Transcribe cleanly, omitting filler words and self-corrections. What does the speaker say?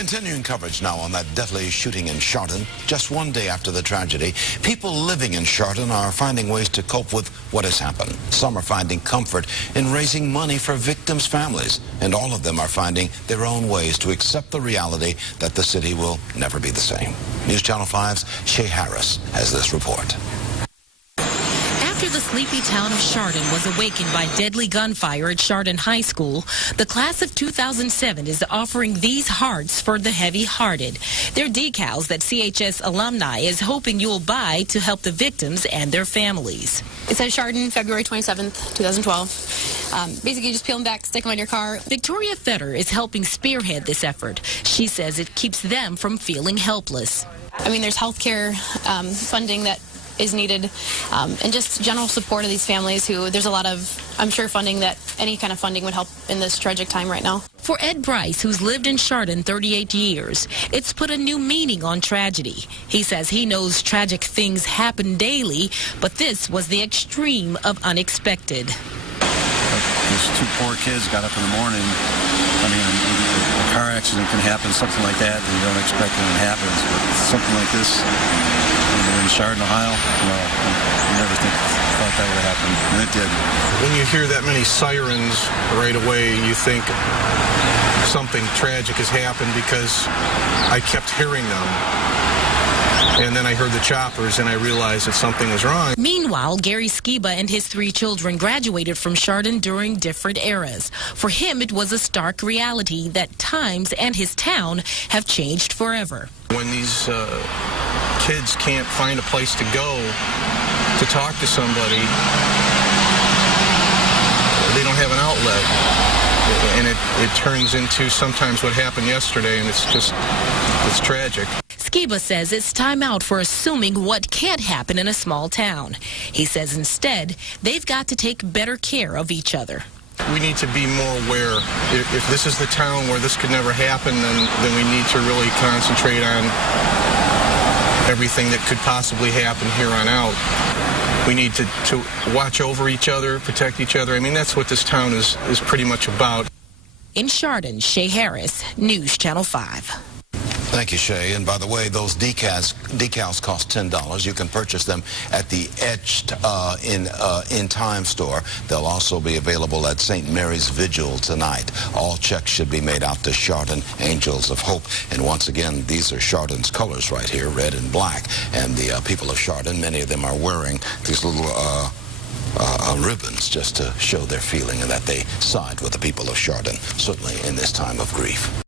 Continuing coverage now on that deadly shooting in Chardon. Just one day after the tragedy, people living in Chardon are finding ways to cope with what has happened. Some are finding comfort in raising money for victims' families, and all of them are finding their own ways to accept the reality that the city will never be the same. News Channel 5's Shay Harris has this report. After the sleepy town of Chardon was awakened by deadly gunfire at Chardon High School, the class of 2007 is offering these hearts for the heavy-hearted. They're decals that CHS alumni is hoping you'll buy to help the victims and their families. It says Chardon, February 27th, 2012. Basically, just peel them back, stick them on your car. Victoria Fetter is helping spearhead this effort. She says it keeps them from feeling helpless. I mean, there's health care funding that is needed, and just general support of these families who there's a lot of, I'm sure, funding that any kind of funding would help in this tragic time right now. For Ed Bryce, who's lived in Chardon 38 years, it's put a new meaning on tragedy. He says he knows tragic things happen daily, but this was the extreme of unexpected. These two poor kids got up in the morning. I mean, a car accident can happen, something like that, and you don't expect it, and it happens. But something like this in Chardon, Ohio, no, I never thought that would happen, and it did. When you hear that many sirens right away, you think something tragic has happened, because I kept hearing them. And then I heard the choppers, and I realized that something was wrong. Meanwhile, Gary Skiba and his 3 children graduated from Chardon during different eras. For him, it was a stark reality that times and his town have changed forever. When these kids can't find a place to go to talk to somebody, they don't have an outlet. And it turns into sometimes what happened yesterday, and it's tragic. Skiba says it's time out for assuming what can't happen in a small town. He says instead, they've got to take better care of each other. We need to be more aware. If this is the town where this could never happen, then we need to really concentrate on everything that could possibly happen here on out. We need to watch over each other, protect each other. I mean, that's what this town is pretty much about. In Chardon, Shay Harris, News Channel 5. Thank you, Shay. And by the way, those decals cost $10. You can purchase them at the Etched in Time store. They'll also be available at St. Mary's Vigil tonight. All checks should be made out to Chardon Angels of Hope. And once again, these are Chardon's colors right here, red and black. And the people of Chardon, many of them are wearing these little ribbons just to show their feeling and that they side with the people of Chardon, certainly in this time of grief.